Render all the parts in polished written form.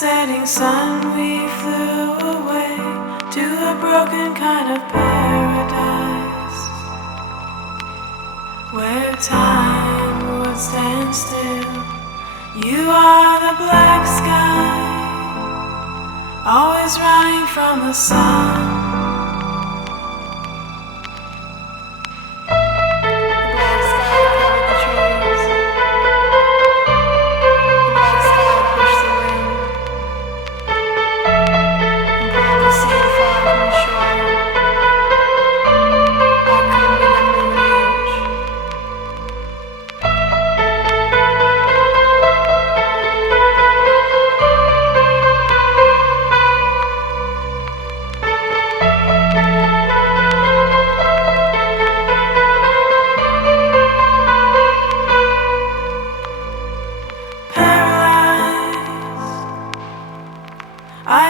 setting sun we flew away to a broken kind of paradise where time would stand still. You are the black sky, always running from the sun.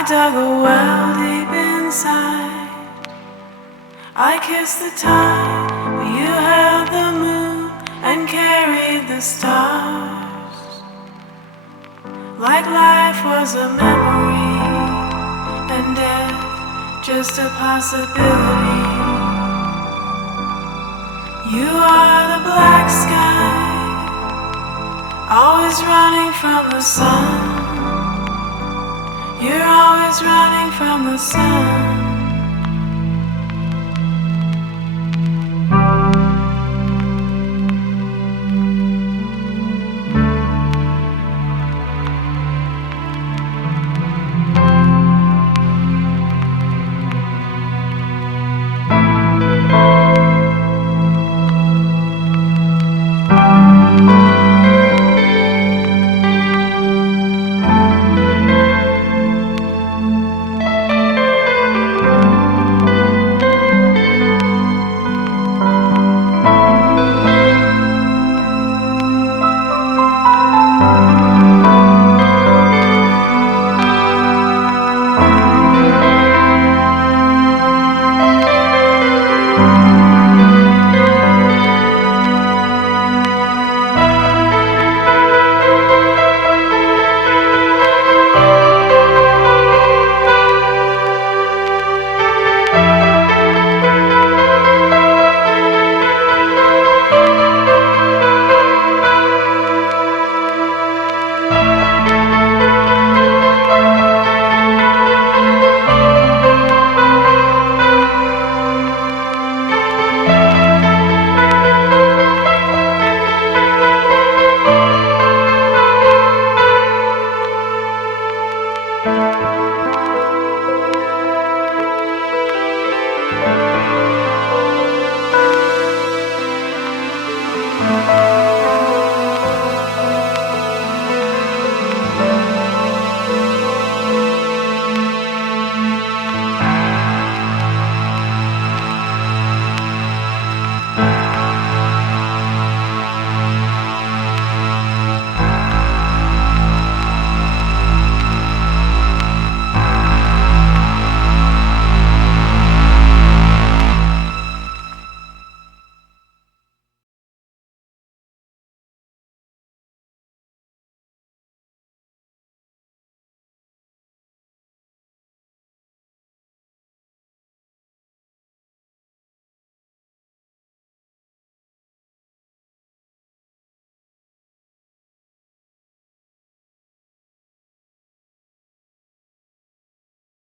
Dug a well deep inside. I kissed the tide, but you held the moon and carried the stars. Like life was a memory and death just a possibility. You are the black sky, always running from the sun. You're always running from the sun.